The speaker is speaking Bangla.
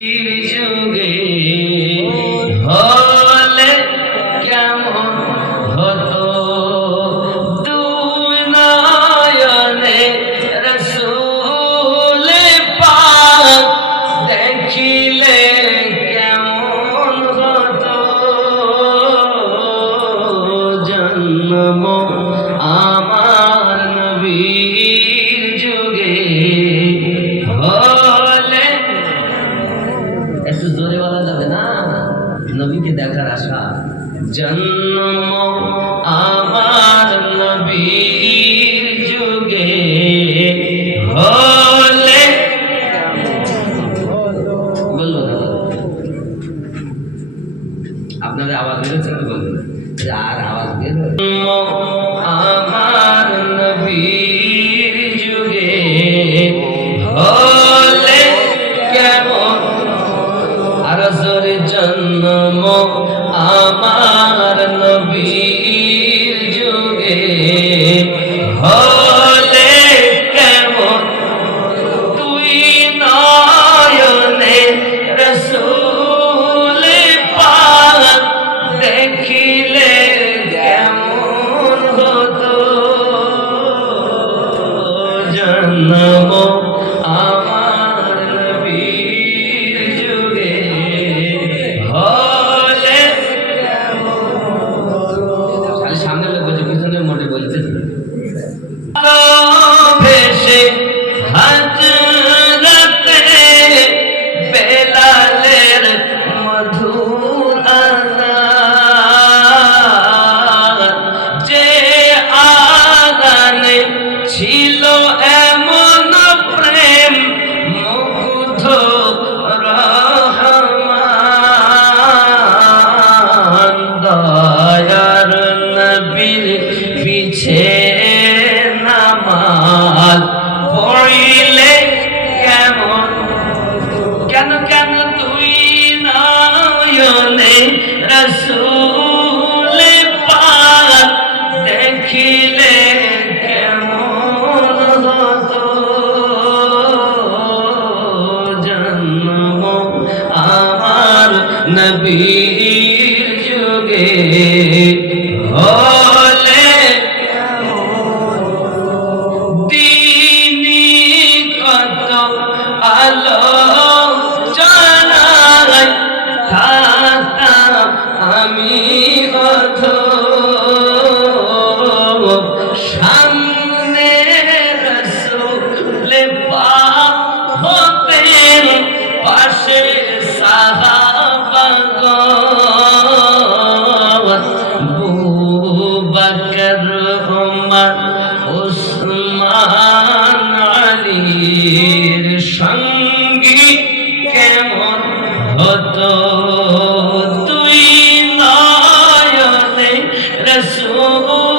যুগে হলে কেমন হতো দুই নয়নে রাসূল পাক দেখিলে কেমন হতো জন্ম আমার নবীর যুগে হলে একটু জোরে বলা যাবে না নবীকে দেখার আশা জন্ম আমার নবীর যুগে হলে বললো আপনাদের আওয়াজ বেরোচ্ছে না বলবেন আর আওয়াজ বের আমার নবীর যুগে হলে কেমন আরজের জন্ম আমার নবীর যুগে হলে কেমন তুই নয়নে রাসূল পাক দেখিলে কেমন হতো জন্ম আমার নবীর যুগে হলে খালি সামনে লোক বলছে পিছনে মোটে বলছে ভেসে হাজরাতে বেলালের মধুর আযান যে আযানে ছিল এমন প্রেম মুগ্ধ রহমান দয়ার নবীর পিছে নামাজ পড়িলে কেমন কেন কেন তুই নয়নে রাসূল পাক দেখিলে কেমন হতো জন্ম আমার নবীর যুগে হলে দিনী কত আলোচনায় থাকতাম আমি অথম সামনে রাসূল পাক হতেন পাশে সাহাবাগণ আবু বকর ওমর ওসমান আলীর সঙ্গী কেমন হতো তুই নয়নে রাসূল